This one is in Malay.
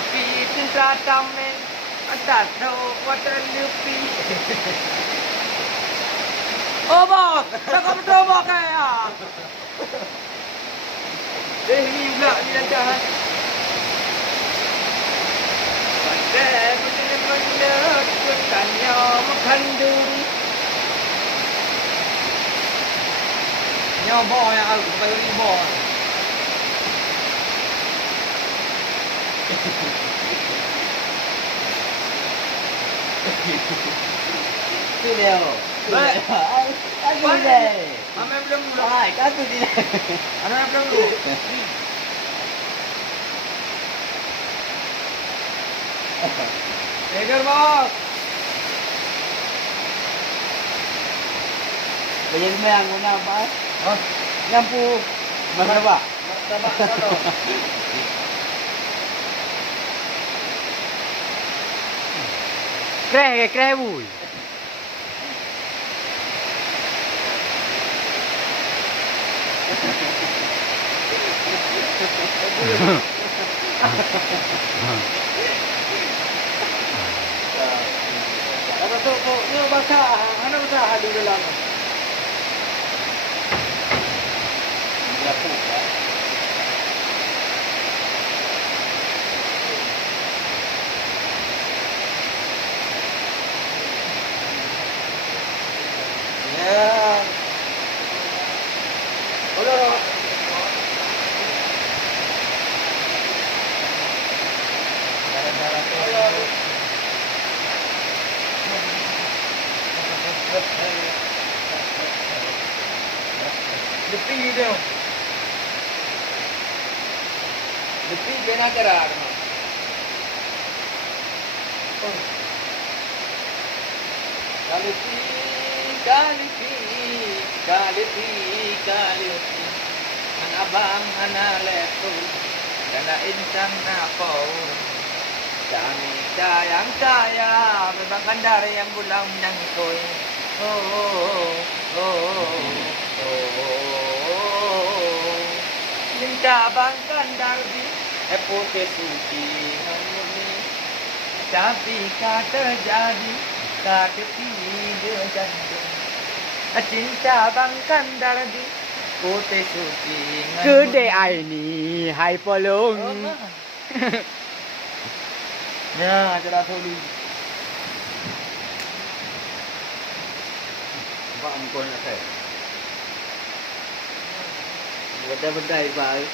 Kopi cinta tamen tak tahu water lupi. Oh bos, tak kau betul bos kaya. Ni pula ni lancar. Pandai benar-benar bertanya makan duri. Nyobo yang aku pakai ribo. Tu dia. Baik. Aku dia. Amai belum dulu. Baik, aku dia. Amai belum dulu. Egar bos. Bayar sembahyang guna apa? Oh, Nyampu. Martabak. martabak kalau. Kreh bui. Apa tu? Ni basah. Mana basah di dalam? Ya. Udah. Depi dia. Depi dia nak gerak. Kali Anabang analepo Dana insang napo Kami sayang Memang kandar yang bulang menyangkoi Cinta bang kandar di Epoke suci ngamuni Tapi kata jadi Kata dia jantung Cinta bang kandar di Putih suci Gede ai ni, hai polong. Ya, cara tuli. Pak angkon nak saya. Benda-benda baik.